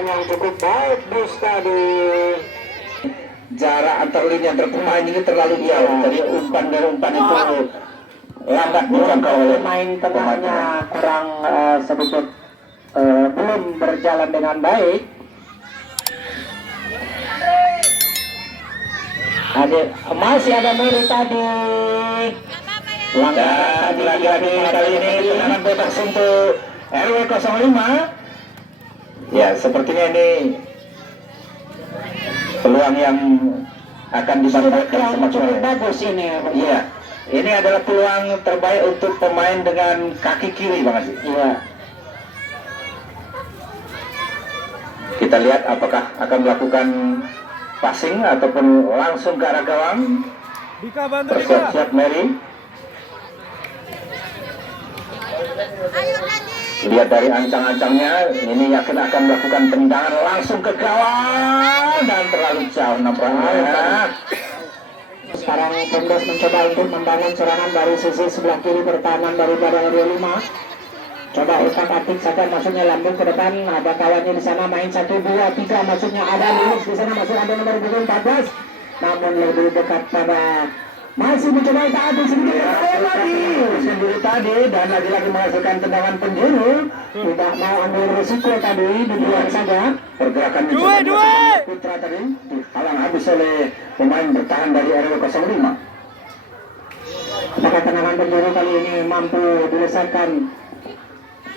umpan yang cukup bagus tadi. Jarak antar lini antar pemain ini terlalu jauh. Jadi umpan dari umpan itu lambat dijangkau oleh pemain tengahnya kurang sedikit belum berjalan dengan baik. Masih ada Mary tadi. Dan lagi-lagi kali ini tendangan bebas untuk RW 05. Ya, sepertinya ini peluang yang akan dimanfaatkan cukup bagus ini. Iya, ini adalah peluang terbaik untuk pemain dengan kaki kiri, Bang Aziz. Iya. Kita lihat apakah akan melakukan passing ataupun langsung ke arah gawang. Bersiap-siap Mary. Lihat dari ancang-ancangnya, ini yakin akan melakukan tendangan langsung ke gawang dan terlalu jauh nampaknya. Sekarang Pemdas mencoba untuk membangun serangan dari sisi sebelah kiri pertahanan daripada RW 5. Coba utak-atik saja masuknya lambung ke depan, ada kawannya di sana main 1, 2, 3, masuknya ada lurus di sana, masuk ada nomor 14, namun lebih dekat pada masih mencoba tadi sendiri tadi dan lagi-lagi menghasilkan tendangan penjuru, tidak mau ambil risiko tadi, dibuang saja. Pergerakan Putra tadi dihalang habis oleh pemain bertahan dari RW 05. Apakah tendangan penjuru kali ini mampu dilesatkan,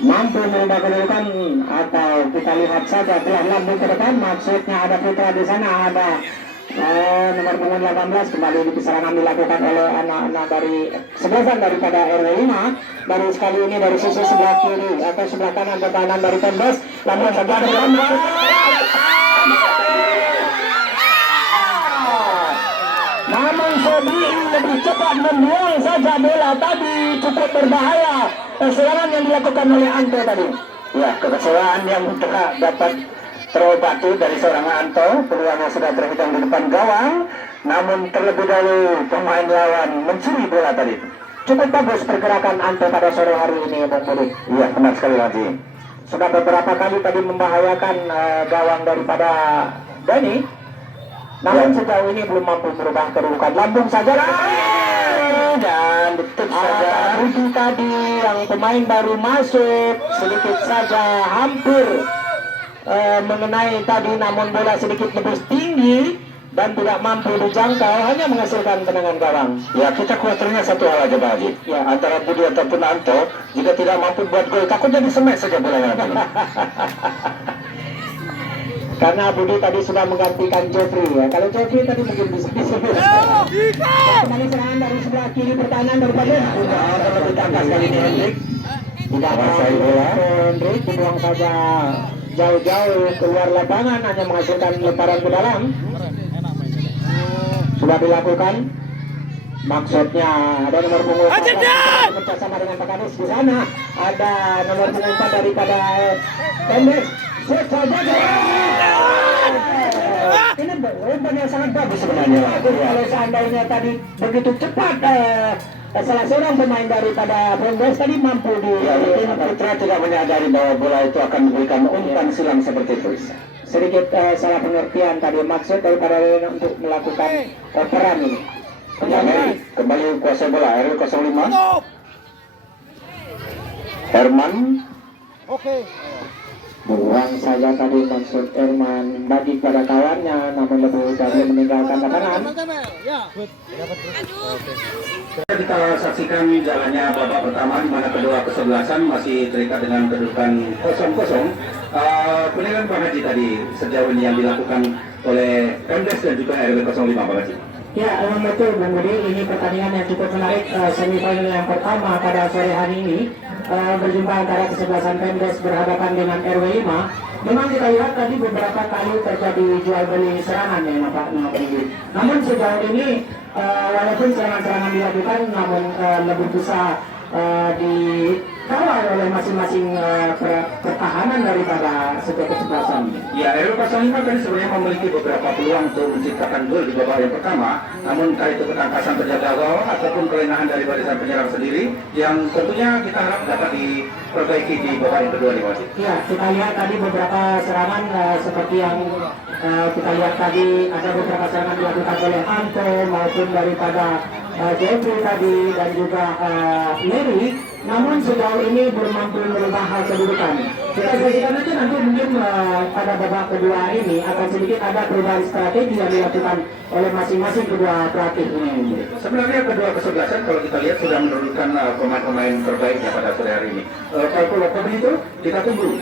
mampu merubah kedudukan, atau kita lihat saja telah lambung ke depan, maksudnya ada Putra di sana, ada nomor punggung 18 kembali di serangan dilakukan oleh anak-anak dari sebelasan daripada RW 5. Dari sekali ini dari sisi sebelah kiri atau sebelah kanan pertahanan dari Pemdas, namun saja namun Sobri lebih cepat membuang saja bola tadi, cukup berbahaya serangan yang dilakukan oleh Anto tadi. Ya, kekecewaan yang dapat terobati dari seorang Anto. Peluangnya sudah terhitung di depan gawang, namun terlebih dahulu pemain lawan mencuri bola tadi. Cukup bagus pergerakan Anto pada sore hari ini, Bang Budi. Iya, benar sekali lagi. Sudah beberapa kali tadi membahayakan gawang daripada Dani, namun sejauh ini belum mampu merubah kedudukan. Lambung saja dan betul saja Budi tadi yang pemain baru masuk, sedikit saja hampir mengenai tadi, namun bola sedikit lebih tinggi dan tidak mampu dijangkau, hanya menghasilkan tendangan gawang. Ya, kita khawatirnya satu hal aja, Bang Haji. Ya, antara Budi ataupun Anto, jika tidak mampu buat gol, takutnya disemet saja bolanya. Karena Budi tadi sudah menggantikan Jeffrey, ya. Kalau Jeffrey tadi mungkin bisa disemet. Kembali serangan dari sebelah kiri pertahanan daripada lebih tangkas kali ini Hendrik. Tidak menguasai bola. Hendrik dibuang saja jauh-jauh keluar lapangan, hanya menghasilkan lemparan ke dalam. Sudah dilakukan, maksudnya ada nomor punggung 4 bersama dengan Pak Kadis di sana, ada nomor punggung 4 daripada Pemdas. Ini umpan yang sangat bagus sebenarnya. Kalau seandainya tadi begitu cepat salah seorang pemain daripada Pemdas tadi mampu Putra tidak menyadari bahwa bola itu akan memberikan umpan silang seperti itu. Sedikit salah pengertian tadi, maksud daripada untuk melakukan peran ini. Kembali kuasa bola RW 05. Herman. Oke. Buang saja tadi maksud Herman bagi pada kawannya, namun lebih jauh meninggalkan lapangan. Kita saksikan jalannya babak pertama di mana kedua kesebelasan masih terikat dengan kedudukan 0-0. Penilaian Pak Haji tadi sejauh ini yang dilakukan oleh Pemdas dan juga RW 05, Pak Haji. Ya, betul Bung Budi, ini pertandingan yang cukup menarik, semifinal yang pertama pada sore hari ini, berjumpa antara kesebelasan Pemdas berhadapan dengan RW 5. Memang kita lihat tadi beberapa kali terjadi jual beli serangan ya Pak Budi. Namun sejauh ini walaupun serangan-serangan dilakukan, namun lebih bisa dikawal oleh masing-masing pertahanan daripada setiap kesebelasan. Ya, RW 05 tadi sebenarnya memiliki beberapa peluang untuk menciptakan gol di babak yang pertama, namun entah itu ketangkasan penjaga gawang ataupun kelengahan dari barisan penyerang sendiri yang tentunya kita harap dapat diperbaiki di babak yang kedua nih wasit. Ya, kita lihat tadi beberapa serangan seperti yang kita lihat tadi ada beberapa serangan dilakukan oleh Anto maupun daripada Jeffrey tadi dan juga Mary, namun sejauh ini belum mampu merubah hal kedudukan. Kita saksikan aja nanti mungkin pada babak kedua ini akan sedikit ada perubahan strategi yang dilakukan oleh masing-masing kedua pelatih ini. Sebenarnya kedua kesebelasan kalau kita lihat sudah menurunkan pemain-pemain terbaiknya pada sore hari ini. Kalau begitu kita tunggu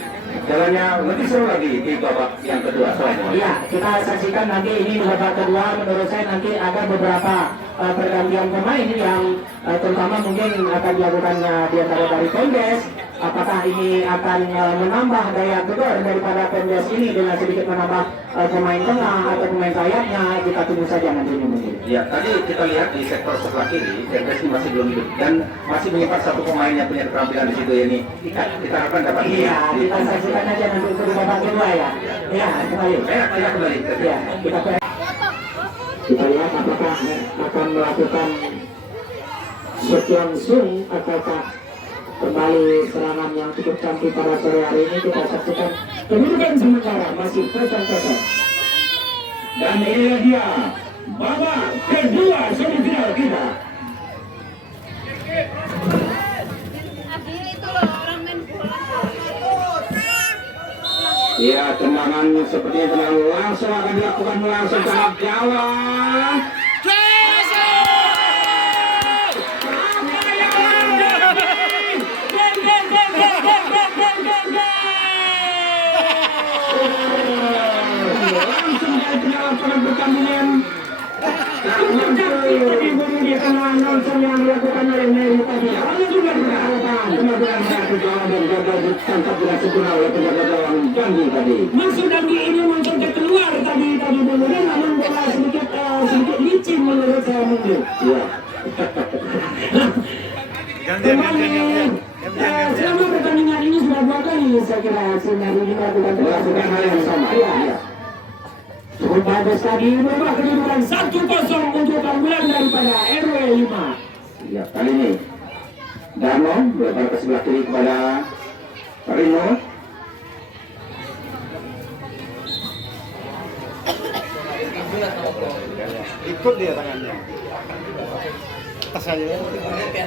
jalannya lebih seru lagi di babak yang kedua selanjutnya. Iya, kita saksikan nanti ini di babak kedua. Menurut saya nanti ada beberapa pergantian pemain yang terutama mungkin akan dilakukan di antara dari Pemdes. Apakah ini akan menambah daya gedor daripada Pemdes ini dengan sedikit menambah pemain tengah atau pemain sayapnya? Kita tunggu saja nanti ini mungkin. Ya, tadi kita lihat di sektor sebelah kiri, Pemdes ini masih belum hidup dan masih menyimpan satu pemain yang punya keterampilan di situ, ini kita harapkan dapat. Iya, kita saksikan aja nanti untuk di babak kedua ya. Iya, kembali. Kita kembali. Ya, kita lihat apakah akan melakukan shoot langsung ataukah kembali serangan yang cukup cantik pada sore hari ini. Kita saksikan kedudukan sementara masih 0-0. Dan inilah dia babak kedua semifinal kita. Ya, tendangan seperti itu langsung akan dilakukan langsung ke gawang. Langsung dari penalapan pertandingan. Langsung yang dilakukan oleh Mary tadi. Hanya juga berharapan benar-benar mengaku gawang dan gagal ditangkap dengan sempurna oleh penjaga gawang Gandhi tadi. Masuk Gandhi ini mencoba keluar tadi dulu, namun bola sedikit licin menurut saya mungkin. Iya. Kembali. Selama pertandingan ini sudah 2 kali saya kira Mary melakukan hal yang sama. Iya. Cukup bagus tadi berubah kedudukan 1-0 untuk keunggulan daripada RW 5. Ya, kali ini Darno melebar ke sebelah kiri kepada Rino. Ikut dia tangannya. Tas aja.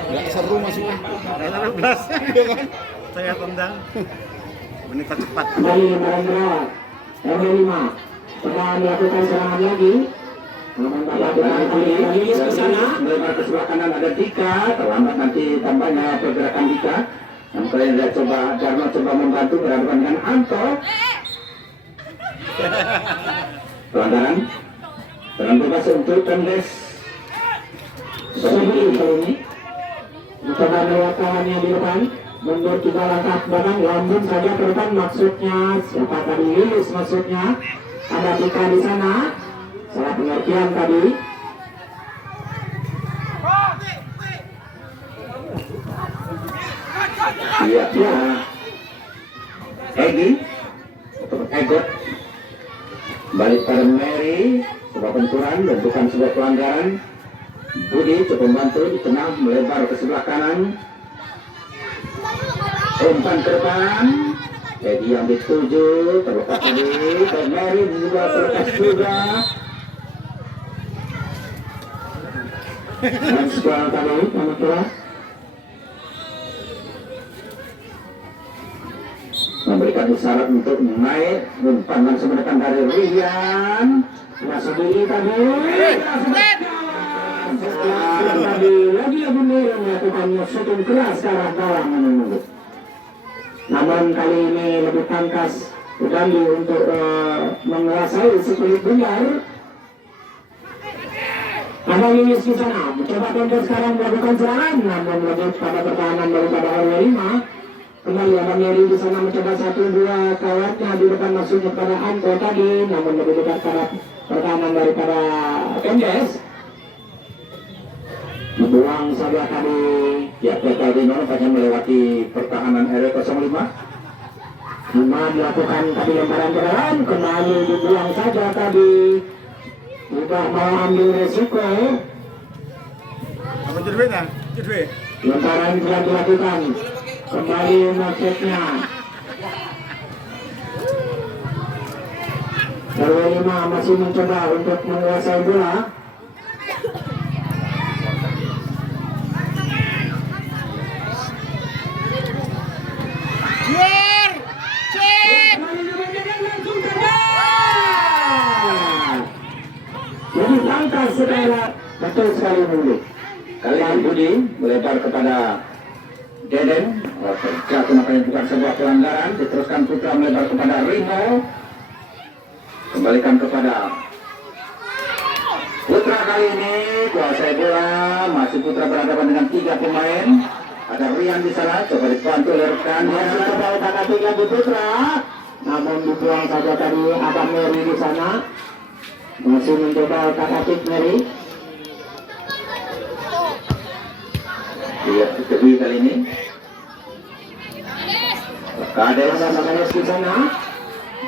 Enggak seru masuknya. 16 dia kan. Saya tendang. Menit cepat. Kembali merawat RW 5. Pernah melakukan serangan lagi. Namun Lilis ke sana. Melebar ke sebelah kanan ada Dika, terlambat nanti tambahnya pergerakan Dika. Dan kalian lihat coba Darno coba membantu berhadapan dengan Anto. Pelanggaran. Dengan bebas untuk Pemdes. Seperti ini. Mencoba melihat kawannya di depan. Mundur 3 langkah ke belakang, lambung saja ke depan maksudnya. Siapa tadi Lilis maksudnya? Ada Dika di sana. Salah pengertian tadi. Iya, ya. Egi untuk Egot. Balik pada Mary, sebuah benturan dan bukan sebuah pelanggaran. Budi coba membantu di tengah melebar ke sebelah kanan. Umpan ke depan. Egi yang dituju terlepas tadi. Dan Mary juga terlepas juga. Dan sebuah tadi nama keras. Memberikan isyarat untuk naik. Umpan langsung mendekat dari Rian. Masuk diri tadi. Tadi lagi-lagi Mary melakukan shooting keras ke arah gawang menunggu. Namun kali ini lebih tangkas Gandhi untuk menguasai sekulit benar. Ada Lilis di sana. Mencoba Pemdes sekarang melakukan serangan, namun lebih pada pertahanan daripada RW 5. Kembali ada Mary di sana mencoba 1-2 kawannya di depan maksudnya pada Anto tadi, namun lebih dekat pada pertahanan daripada Pemdes. dibuang saja tadi. Ya, Petaldino nampaknya melewati pertahanan RW05. Cuma dilakukan tadi lemparan ke dalam, kembali dibuang saja tadi. Tidak mau ambil resiko. Apa judulnya? Judul. Lemparan telah dilakukan, kembali maksudnya. RW5 masih mencoba untuk menguasai bola. Luar. Cek. Jadi langkah segala betul sekali Budi. Kali ini Budi melebar kepada Deden. Jatuh nampaknya bukan sebuah pelanggaran. Diteruskan Putra melebar kepada Rimo. Kembalikan kepada Putra kali ini kuasai bola. Masih Putra berhadapan dengan 3 pemain. Ada Rian di sana, coba dibantu oleh rekannya. Masih coba utak-atik lagi Putra, namun dibuang saja tadi. Ada Mary di sana, masih mencoba utak-atik Mary. Lihat kedua kali ini. Kades Ada Makanes di sana,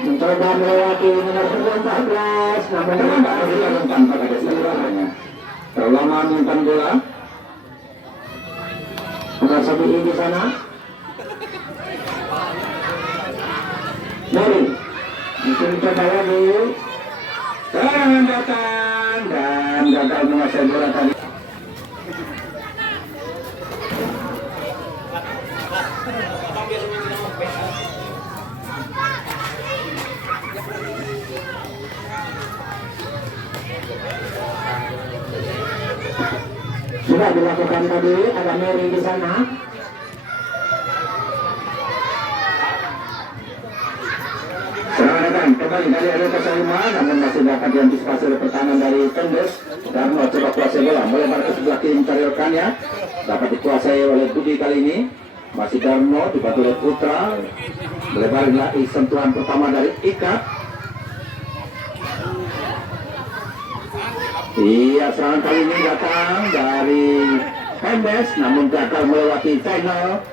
mencoba melewati nomor 14, namun terlambat kita umpan pada keseluruhannya. Terlalu lama umpan bola. ada Sabihi di sana. Mary, mungkin coba lagi. Serangan datang dan gagal menguasai bola tadi. Sudah dilakukan tadi, ada Mary di sana. Serangan datang kembali dari RW05, namun masih dapat diantisipasi oleh pertahanan dari Tendes. Darno coba kuasai bola, melebar ke sebelah kiri mencari rekannya. Dapat dikuasai oleh Budi kali ini. Masih Darno dibantu oleh Putra. Melebar lagi sentuhan pertama dari Ika. Iya, serangan kali ini datang dari Tendes, namun gagal melewati final.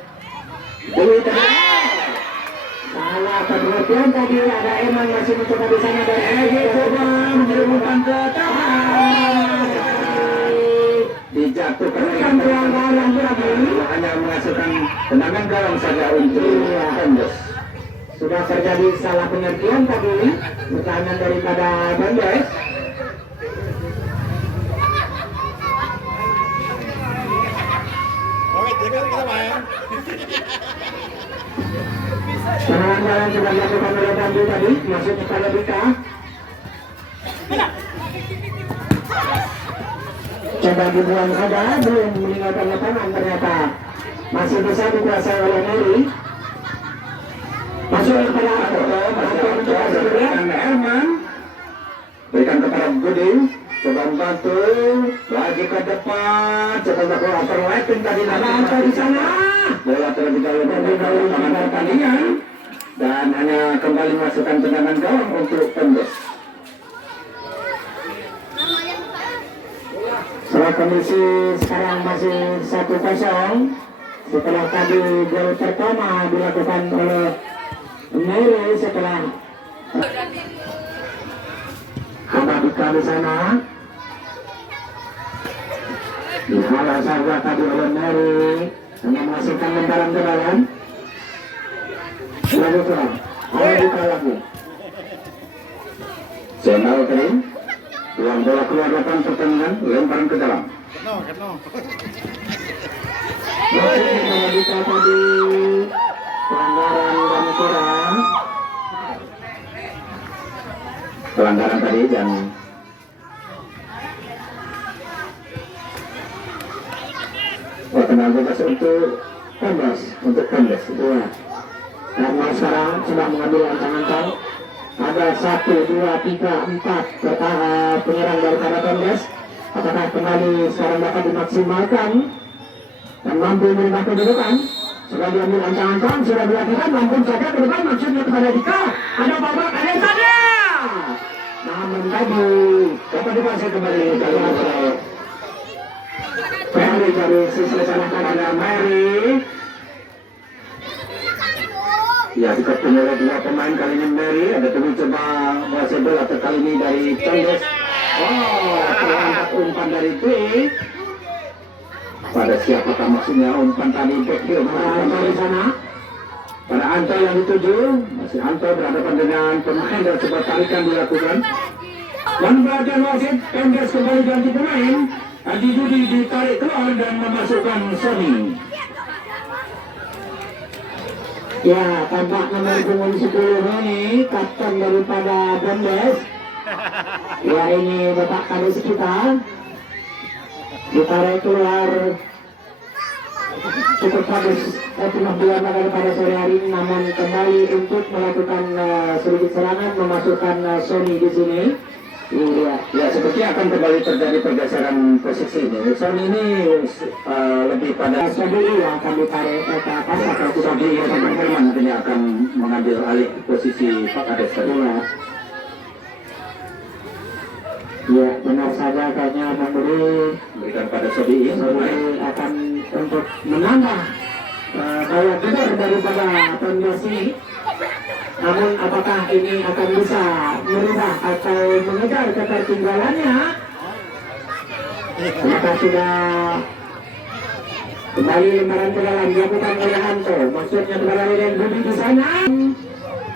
Dewi Salah perhatian tadi, ada Eman masih mencoba di sana dan Egi coba menjerumuskan ke tahan. Dijatuhkan bukan pelanggaran lagi. hanya menghasilkan tendangan gawang saja untuk Tendes. Sudah terjadi salah pengertian tadi, pertahanan daripada Bandes. Oke, kita main. Serangan jalan sudah dilakukan oleh Bandu tadi, masuk kepada Dika. Coba dibuang saja, belum meninggalkan lapangan ternyata. Masih bisa dikuasai oleh Mary. Masuk kepada Arto, Arto mencoba sebelum. Herman berikan kepada Budi, coba membantu lagi ke depan, coba melakukan overlapping tadi Ada Arto di sana. bola terlebih dahulu dari tangan pertandingan dan hanya kembali masukkan tendangan gawang untuk Tendes. Setelah kondisi sekarang masih 1-0, setelah tadi gol pertama dilakukan oleh Mary setelah ada Dika di sana. Dihalau saja tadi oleh Mary, hanya menghasilkan lemparan ke dalam. Lanjutkan, ayo Dika lagi. Zendal tadi buang bola keluar lapangan pertandingan, lemparan ke dalam. Keno. Masih oleh Dika tadi, pelanggaran dan kurang. Pelanggaran tadi dan tendangan bebas untuk Tendes. Dua. Karena sekarang sudah mengambil ancang-ancang. Ada 1, 2, 3, 4 penyerang dari Tendes. Apakah kembali sekarang dapat dimaksimalkan dan mampu merubah kedudukan? Sudah diambil ancang-ancang, sudah dilakukan, mampu saja ke depan maksudnya kepada Dika. Ada babak, ada yang sana. Namun tadi dapat dikuasai kembali dari balik dari sisi sana kepada Mary. Ya, dikepung oleh dua pemain kali ini Mary. Ada dulu coba menguasai bola kali ini dari Tondes. Oh, terangkat umpan dari Dwi. Pada siapakah maksudnya umpan tadi backfield Di sana. pada Anto yang dituju. Masih Anto berhadapan dengan pemain dan coba tarikan dilakukan. Dan perhatian wasit, Tondes kembali ganti pemain. Adi Judi ditarik keluar dan memasukkan Sony. Ya, tampak nomor punggung 10 ini kapten daripada Bondes. Ya, ini Bapak Kades kita ditarik keluar cukup bagus penampilan pada sore hari ini, namun kembali untuk melakukan sedikit serangan memasukkan Sony di sini. Iya. Ya, sepertinya akan kembali terjadi pergeseran posisi ini. Sony ini lebih pada Sony yang akan ditarik ke atas atau Sony yang nantinya akan mengambil alih posisi Pak Kades tadi. Ya, benar saja kayaknya Berikan pada Sony akan untuk menambah daya kejar daripada Tondes ini. Namun apakah ini akan bisa merubah atau mengejar ketertinggalannya? Apakah sudah kembali lembaran ke dalam dilakukan oleh Anto? Maksudnya kembali dengan Budi di sana.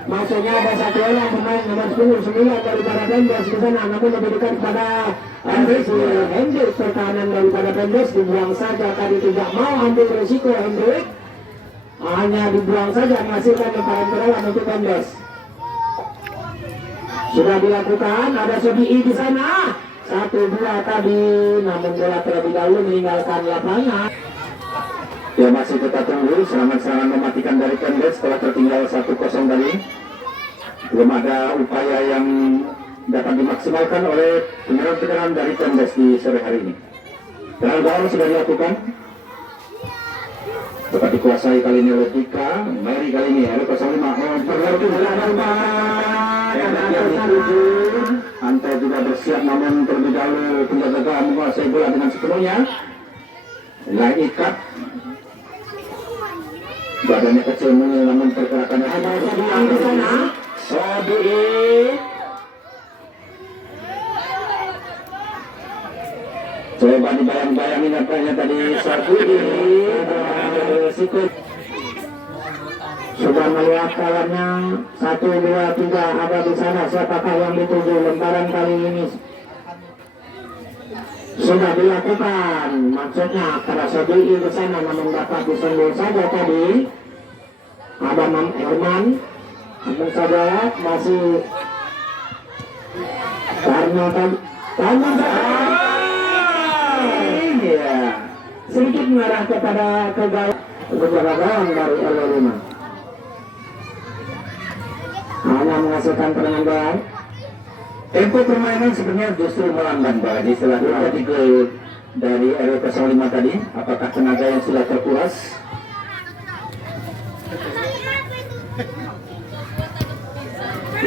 Maksudnya ada satu orang pemain nomor 10 daripada Tondes di sana, namun lebih dekat pada Hendrik. Pertahanan daripada Tondes dibuang saja, tadi tidak mau ambil resiko Hendrik. Hanya dibuang saja, menghasilkan lemparan ke dalam untuk Tondes. Sudah dilakukan, ada Sobi di sana. 1-2 tadi, namun bola terlebih dahulu meninggalkan lapangan. Ya, masih kita tunggu serangan-serangan mematikan dari Tondes setelah tertinggal 1-0 tadi. Belum ada upaya yang dapat dimaksimalkan oleh penyerang-penyerang dari Tondes di sore hari ini. Dan gol sudah dilakukan. Dapat dikuasai kali ini oleh Dika. Mary kali ini ada 05. Perlaku yang dituju. Anto juga bersiap, namun terlebih dahulu penjaga menguasai bola dengan sepenuhnya. Lain ikat. Badannya kecil namun pergerakannya Ada Sobi di sana. Sobi. Coba dibayang-bayangin apanya tadi Sobi. Sikut sudah melihat kawannya 1, 2, 3 ada di sana. Siapakah yang dituju? Lemparan kali ini sudah dilakukan, maksudnya pada Sobi di sana, namun dapat disenggol saja tadi. Ada Mam Herman, namun saja masih karena sedikit mengarah kepada kegagalan dari LW5. Hanya menghasilkan penanganan. Tempo permainan sebenarnya justru melambat, Pak. Setelah tadi gol dari RW05 tadi, apakah tenaga yang sudah terkuras?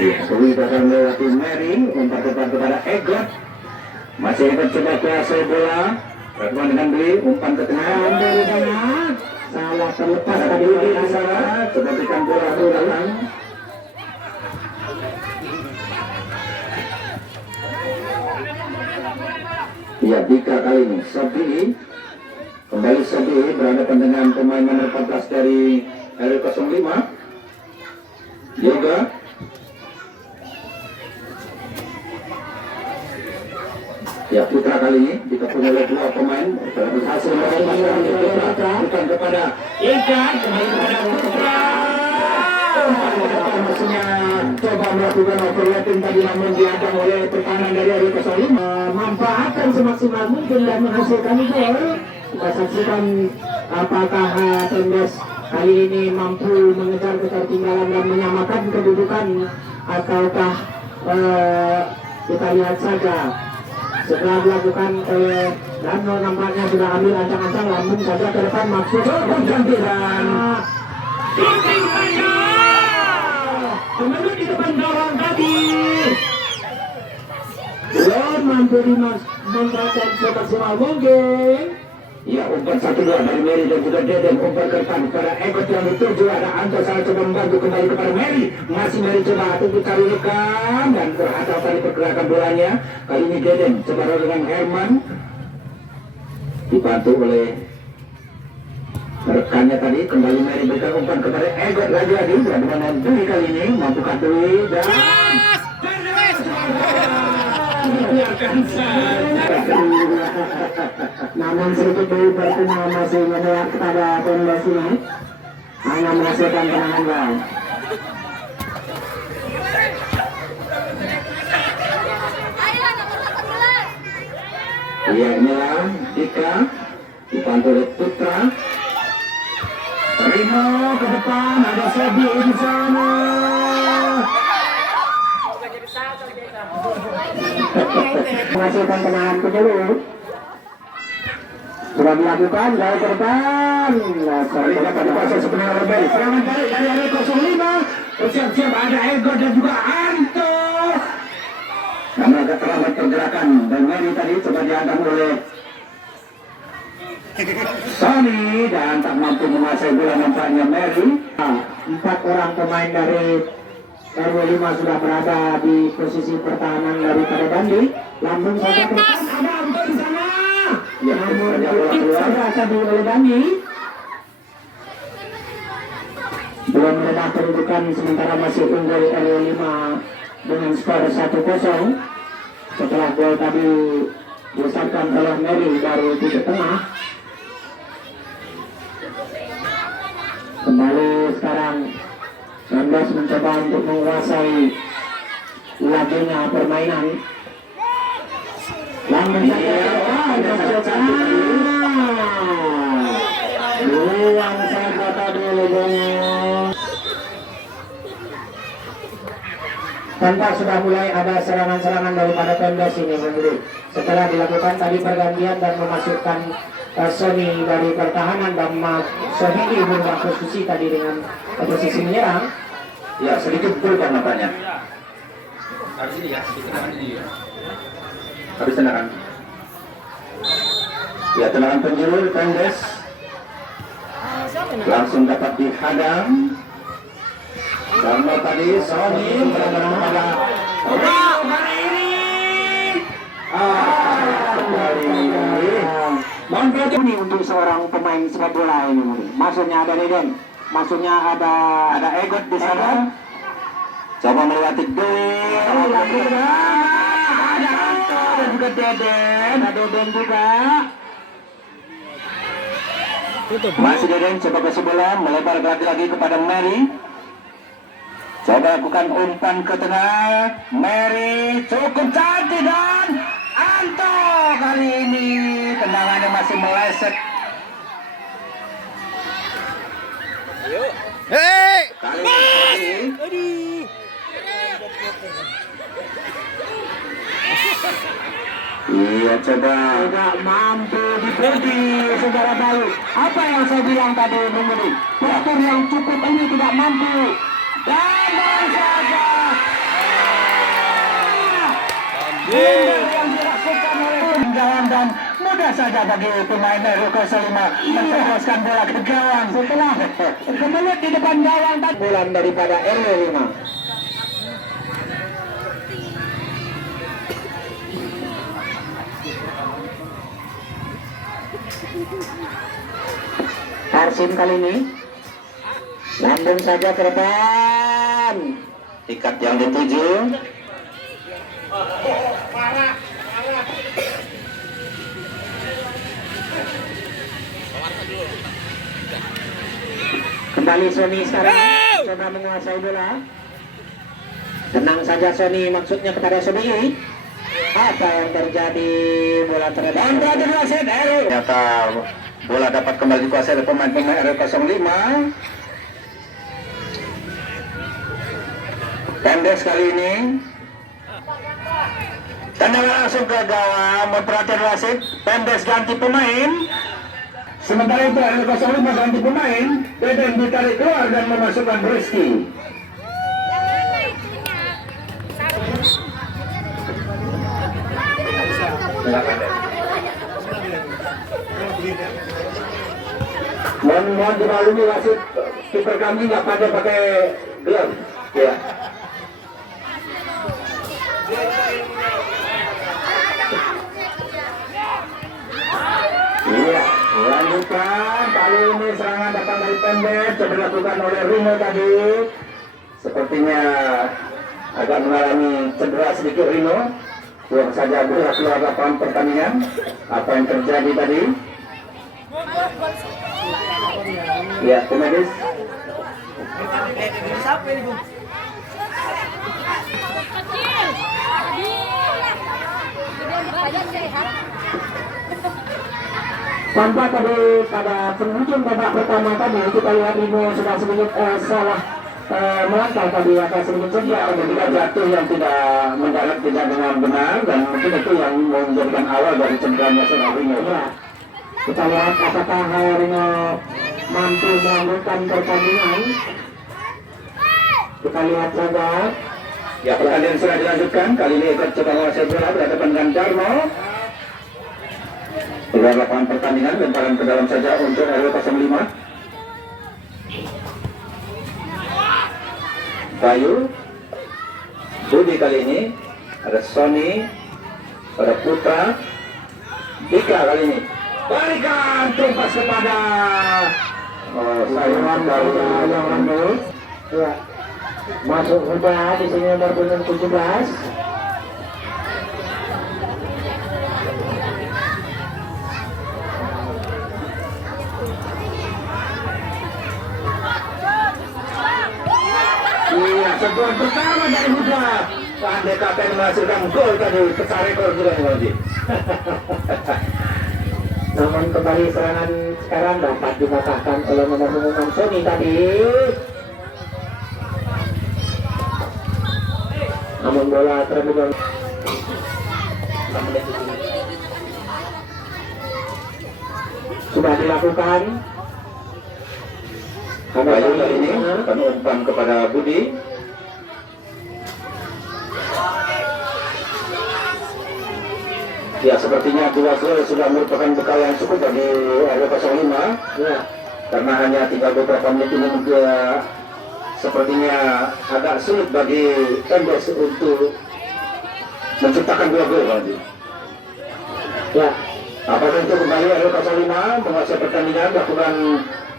Dewi akan melewati Mary, umpan depan kepada Egot. Masih akan coba kuasai bola. Pertemuan dengan Dwi, umpan ke tengah. Dari sana salah terlepas tadi Di sana, coba berikan bola ke dalam. Ya, Dika kali ini Sobi. Kembali Sobi berhadapan dengan pemain nomor 14 dari RW05 Yoga. Ya, Putra kali ini dikepung oleh dua pemain berhasil melepaskan bukan kepada Ika, kembali kepada Putra. Maksudnya coba melakukan overlapping tadi, namun diadang oleh pertahanan dari RW05. manfaatkan semaksimal mungkin dan menghasilkan gol. Kita saksikan apakah Tondes kali ini mampu mengejar ketertinggalan dan menyamakan kedudukan, ataukah kita lihat saja setelah dilakukan oleh Dano nampaknya sudah ambil ancang-ancang, lambung saja ke depan maksudnya Gantian shooting saja menuju di depan gawang tadi, belum mampu dimanfaatkan semaksimal mungkin. Ya, umpan 1-2 dari Mary dan juga Deden. Umpan ke depan kepada Egot yang dituju. Ada Anto salah coba membantu kembali kepada Mary. Masih Mary coba tunggu cari rekan dan berhadapan di pergerakan bolanya. Kali ini Deden coba dengan Herman. Dibantu oleh rekannya tadi. Kembali Mary berikan umpan kepada Egot lagi-lagi. Dan dengan Dwi kali ini mampukan Dwi dan biarkan saja. Namun sedikit Dwi Pertama masih menolak kepada Pendas ini, hanya menghasilkan tenangan gol. Ya, inilah Dika dibantu oleh Putra. Rino ke depan, ada Sobi di sana. Menghasilkan tenangan ke dulu. Sudah dilakukan dari ke depan. Sorry, dapat dipasang sebenarnya lebih. Serangan balik dari RW 05. Bersiap-siap ada Ego dan juga Anto. Karena agak terlambat pergerakan. Dan Mary tadi coba diadam oleh Sony dan tak mampu menguasai bola nampaknya Mary. 4 orang pemain dari RW 5 sudah berada di posisi pertahanan daripada Dandi. Lambung saja ke depan, ada Anto di sana. Ya, namun saja tadi oleh Dandi. Belum ada kedudukan sementara masih unggul RW 5 dengan skor 1-0. Setelah gol tadi diusahakan oleh Mary dari titik tengah. Kembali sekarang Mendes mencoba untuk menguasai lajunya permainan. Lambung luang saja tadi lubangnya. Tampak sudah mulai ada serangan-serangan daripada Pendas ini menurut. Setelah dilakukan tadi pergantian dan memasukkan Sony dari pertahanan dan Sohidi berubah posisi tadi dengan posisi menyerang. Ya, sedikit berubah nampaknya. Habis ini ya, tenangan ini ya. Habis tendangan. Ya, tendangan penjuru Pendes langsung dapat dihadang. Dan tadi Sony benar-benar pada hari ini. Kembali Manfaat ini untuk seorang pemain sepak bola ini. Maksudnya ada Deden, maksudnya ada Egot di sana. coba melewati Dwi. Ada Anto dan juga Deden, ada Deden juga. Masih Deden coba kasih bola melebar lagi kepada Mary. Coba lakukan umpan ke tengah. Mary cukup cantik dan Anto kali ini tendangannya masih meleset. Hei! Kali ini iya coba Tidak mampu dipuji saudara baru. Apa yang saya bilang tadi mengenai postur yang cukup ini tidak mampu. Dan baru saja yang dilakukan oleh jalan dan mudah saja bagi pemain RW 05 menceploskan bola ke gawang. setelah semenit di depan gawang tadi bulan daripada RW 5. Tarsim kali ini lambung saja ke depan. Ikat yang dituju. Kembali Sony sekarang coba menguasai bola. Tenang saja Sony, maksudnya kepada Sony. Apa yang terjadi? Bola terhadap Ternyata bola dapat kembali dikuasai oleh pemain-pemain RW 05. Pendes kali ini tendangan langsung ke gawang. Memperhatikan wasit. Pendes ganti pemain. Sementara itu RW 05 ganti pemain. Deden ditarik keluar dan memasukkan Rizky. Silakan. mohon dimaklumi wasit kiper kami nggak pada pakai glove. Ya. Iya, lanjutkan. Kali ini serangan datang dari pendek, coba dilakukan oleh Rino tadi. Sepertinya agak mengalami cedera sedikit Rino. Buang saja bola keluar lapangan pertandingan. Apa yang terjadi tadi? Ya, pemedis. Tanpa tadi pada penghujung babak pertama tadi kita lihat Rino sudah sedikit salah melangkah tadi atas sedikit cedera, Ketika jatuh yang tidak mendarat tidak dengan benar dan mungkin itu yang menjadikan awal dari cederanya seorang Rino. ya. Kita lihat apakah Rino mampu melanjutkan pertandingan. Kita lihat saja. Ya, pertandingan sudah dilanjutkan. Kali ini ikut coba menguasai bola berhadapan dengan Darmo. Keluar lapangan pertandingan, lemparan ke dalam saja untuk RW05. Bayu, Budi kali ini, ada Sony, ada Putra, Dika kali ini. Balikan, tumpas kepada Sayuran dari yang Rando. Ya. Masuk sudah di sini nomor punggung 17. Iya, sentuhan pertama dari Huda. Pandai kapten menghasilkan gol tadi, pecah rekor juga nih Wajib. Namun kembali serangan sekarang dapat dimatahkan oleh nomor punggung Sony tadi. Namun bola terbuang. Sudah dilakukan. Bayu kali ini akan umpan kepada Budi. Ya, sepertinya 2 gol sudah merupakan bekal yang cukup bagi RW05. Ya. Karena hanya tinggal beberapa menit ini juga sepertinya agak sulit bagi Endes untuk menciptakan 2 gol lagi. Ya. Apakah itu kembali RW05 menguasai pertandingan, melakukan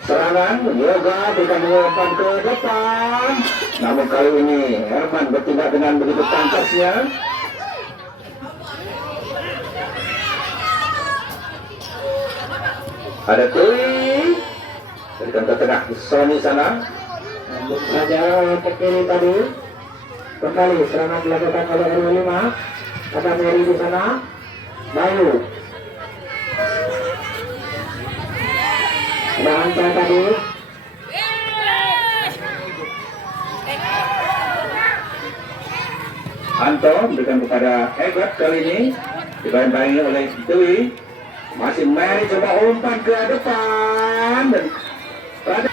serangan, Yoga berikan umpan ke depan. Namun kali ini Herman bertindak dengan begitu pantasnya. Ada Tui, berikan ke tengah Sony sana. Namun saja ke kiri tadi. Kembali serangan dilakukan oleh RW5. Ada Mary di sana. Bayu. Ada Anta tadi. Anto berikan kepada Egbert kali ini, dibayang-bayangi oleh Dewi. Masih Mary coba umpan ke depan dan pada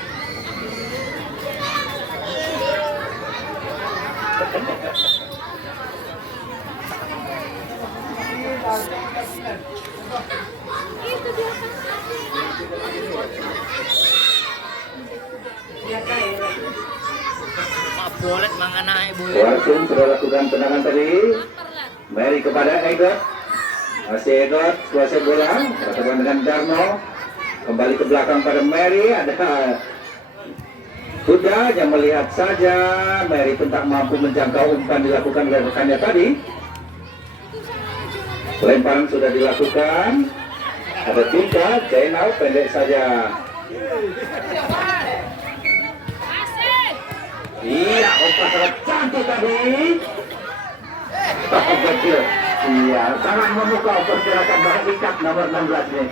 Boleh mangan ibu. Warsum sudah lakukan tendangan tadi. Mary kepada Egbert. Masih Egbert kuasai bola, berhadapan dengan Darno. Kembali ke belakang pada Mary, ada Huda yang melihat saja. Mary pun tak mampu menjangkau umpan dilakukan oleh rekannya tadi. Lemparan sudah dilakukan. Ada Tika, Jainal pendek saja. Iya, umpan sangat cantik tadi. Kecil. Iya, sangat memukau pergerakan bahan ikat nomor 16 ini.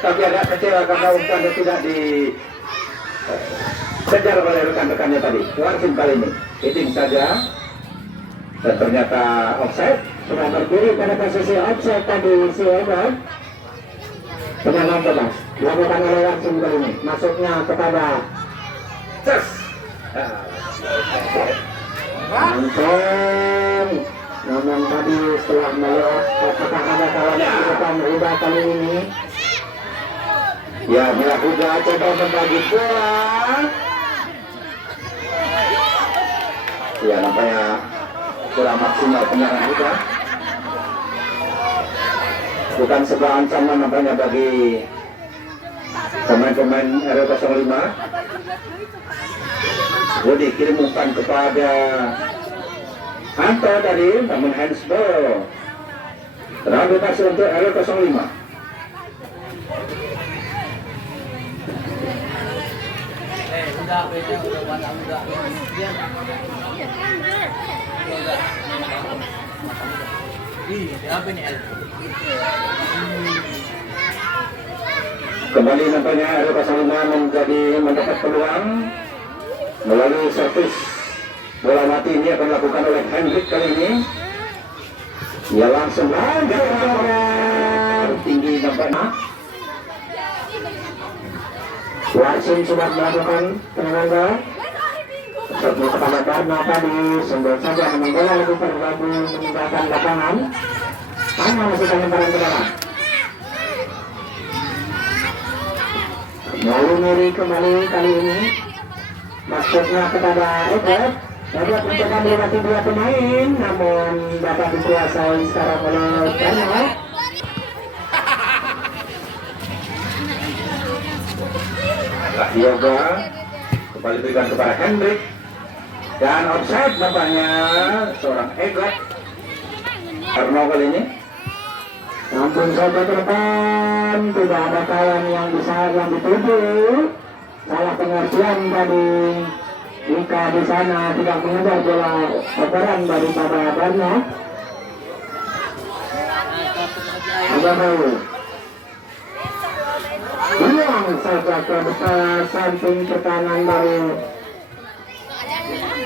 Tapi agak kecewa karena umpan tidak di kejar oleh rekan-rekannya tadi. Langsung kali ini, hitting saja. Dan ternyata offside. Sudah berdiri pada posisi offside tadi si Egbert. Tendangan bebas dilakukan oleh langsung kali ini. Masuknya kepada Ces. Langsung. Namun tadi setelah melihat apakah ada kawan di depan Huda kali ini. Ya, Bila Kuda coba membagi bola. Ya, nampaknya kurang maksimal penyerangan kita. Bukan sebuah ancaman nampaknya bagi pemain-pemain RW05. Budi kirim umpan kepada Anto tadi, namun handsball. Terlalu bebas untuk RW05. Kembali nampaknya RW05 mendapat peluang melalui servis bola mati ini akan dilakukan oleh Hendrik kali ini. Ia langsung tinggi nampaknya. Wasim sudah melakukan tendangan seperti kepada Karna tadi, senggol saja namun bola itu bergabung meninggalkan lapangan. Hanya masih lemparan ke dalam. Lalu Miri kembali kali ini. Maksudnya kepada Edward. Edward mencoba melewati dua pemain, namun dapat dikuasai sekarang oleh Karna. Yoga kembali berikan kepada Hendrik dan offside nampaknya seorang Egot Arno kali ini. Namun saja ke depan, tidak ada kawan yang bisa yang dituju. Salah pengertian tadi. Jika di sana tidak mengejar bola operan daripada Karna. Agak tahu. Buang saja ke depan, samping ke kanan baru.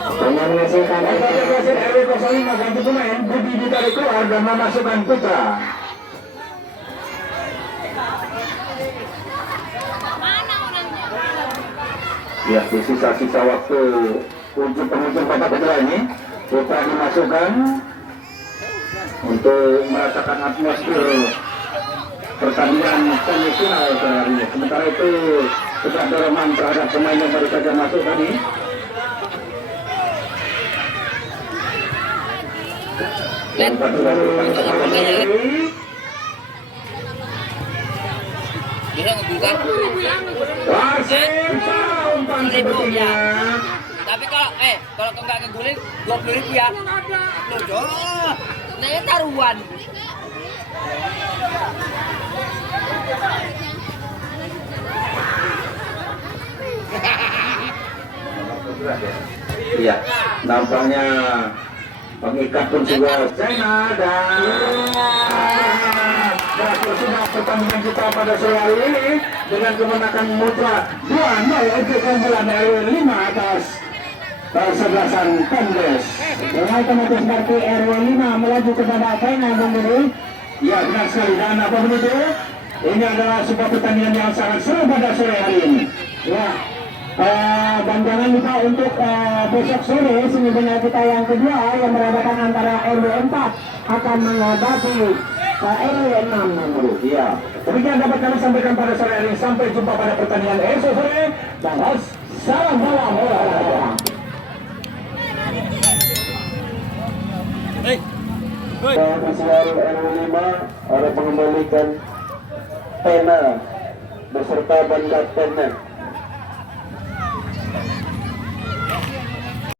Dengan menghasilkan Wasit RW05 ganti pemain, Budi ditarik keluar dan memasukkan Putra. Ya, di sisa-sisa waktu untuk penghujung babak kedua ini, Putra dimasukkan untuk merasakan atmosfer pertandingan semifinal hari ini. Sementara itu sudah dorongan terhadap pemain yang baru saja masuk tadi. Yang kedua wasit umpan sepertinya. Tapi kalau enggak ngeguling 20.000 ya. Loh, Joh. Nah, taruhan. Iya, nampaknya pengikat pun juga China dan berakhir sudah pertandingan kita pada sore hari ini dengan kemenangan mutlak 2-0 untuk keunggulan RW5 atas Persebelasan Pendes. dengan otomatis berarti RW5 melaju kepada China memberi. Ya, benar sekali. Dan apa begitu? Ini adalah sebuah pertandingan yang sangat seru pada sore hari ini. Ya, dan jangan lupa untuk besok sore semifinal kita yang kedua yang berhadapan antara RW4 akan menghadapi RW6 nomor. Iya. Demikian dapat kami sampaikan pada sore hari ini. Sampai jumpa pada pertandingan esok sore. Dan salam olahraga. Siswa RW5 ada pengembalikan pena beserta benda pena.